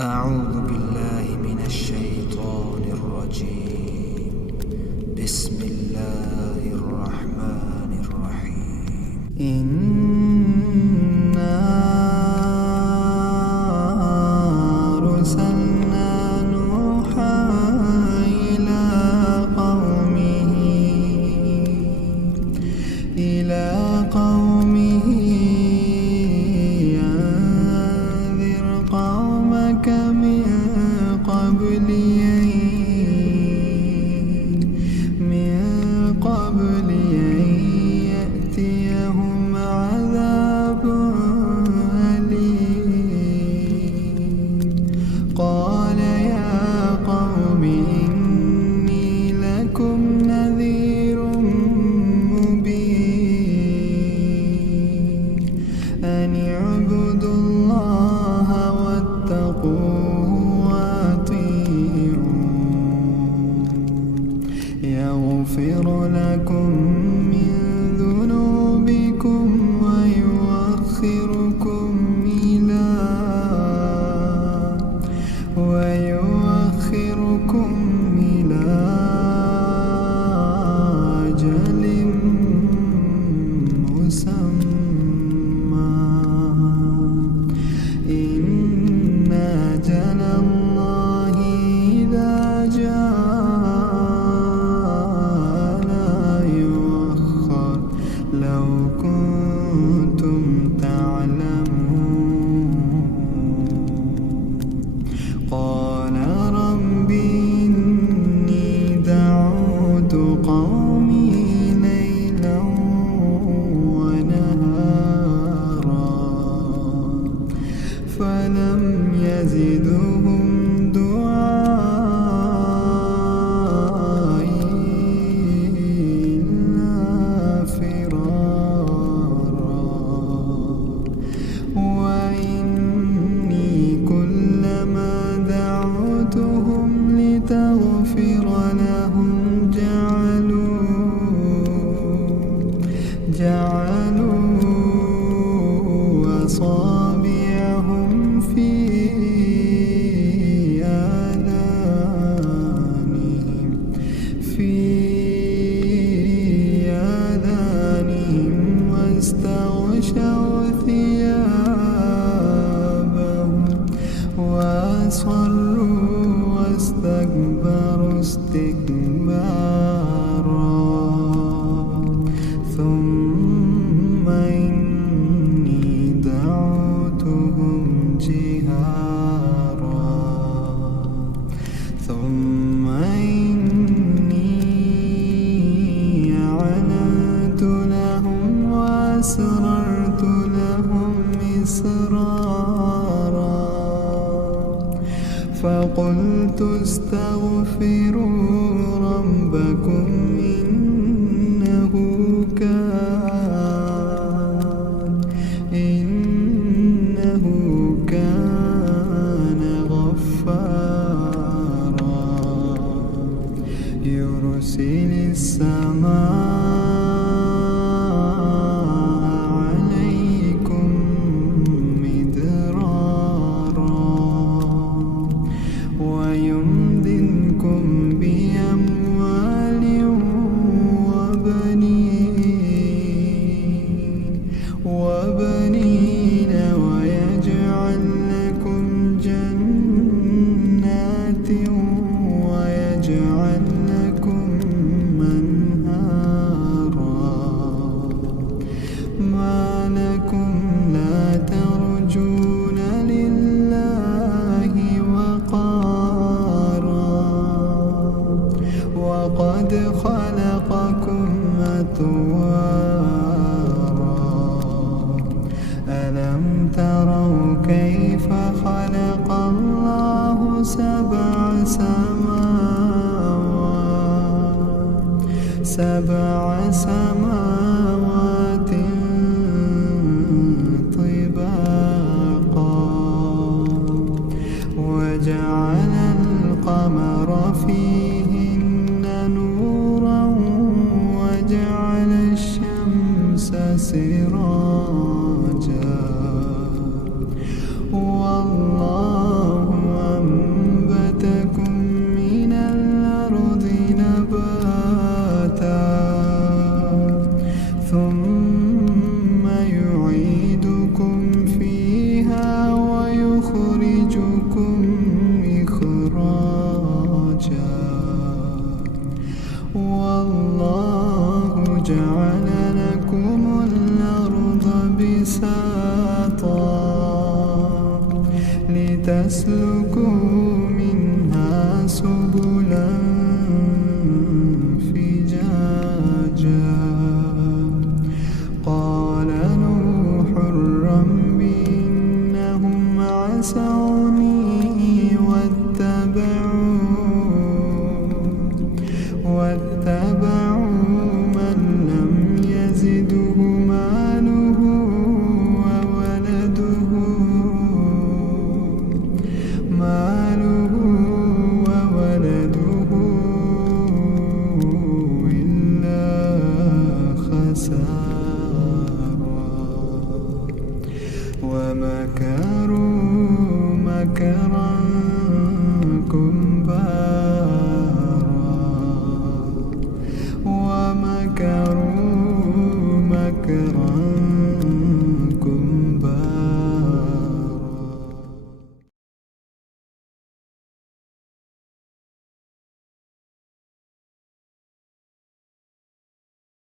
أعوذ بالله من الشيطان الرجيم. بسم الله الرحمن الرحيم. إنا أرسلنا نوحا إلى قومه أنذر قومك من قبل أن يأتيهم عذاب أليم. قال يا قوم إني لكم نذير مبين أن اعبدوا الله واتقوه وأطيعون يغفر لكم من ذنوبكم ويؤخركم إلى أجل مسمى. إن أجل الله إذا جاء لا يؤخر لو كنتم تعلمون. قال رب إني دعوت قومي ليلا ونهارا فلم يزدهم دعائي إلا فرارا. وإني كلما دعوتهم لتغفر لهم جعلوا أصابعهم في آذانهم واستغشوا ثيابهم وأصروا واستكبروا استكبارا. ثم إني دعوتهم جهارا ثم إني أعلنت لهم وأسررت لهم إسرارا. فقلت استغفروا ربكم إنه كان غفارا يرسل السماء عليكم مدرارا ويمددكم بأموال وبنين ويجعل لكم جنات ويجعل لكم أنهارا. ما لكم لا ترجون لله وقارا وقد خلقكم أطوارا. ألم تروا كيف خلق الله سبع سماوات طباقا وجعل القمر فيهن نورا وجعل الشمس سراجا والله ليسلكوا منها سبلا فجاجا قال نوح رب إنهم عصوني واتبعوا من لم يزده ماله وولده إلا خسارا ومكروا مكرا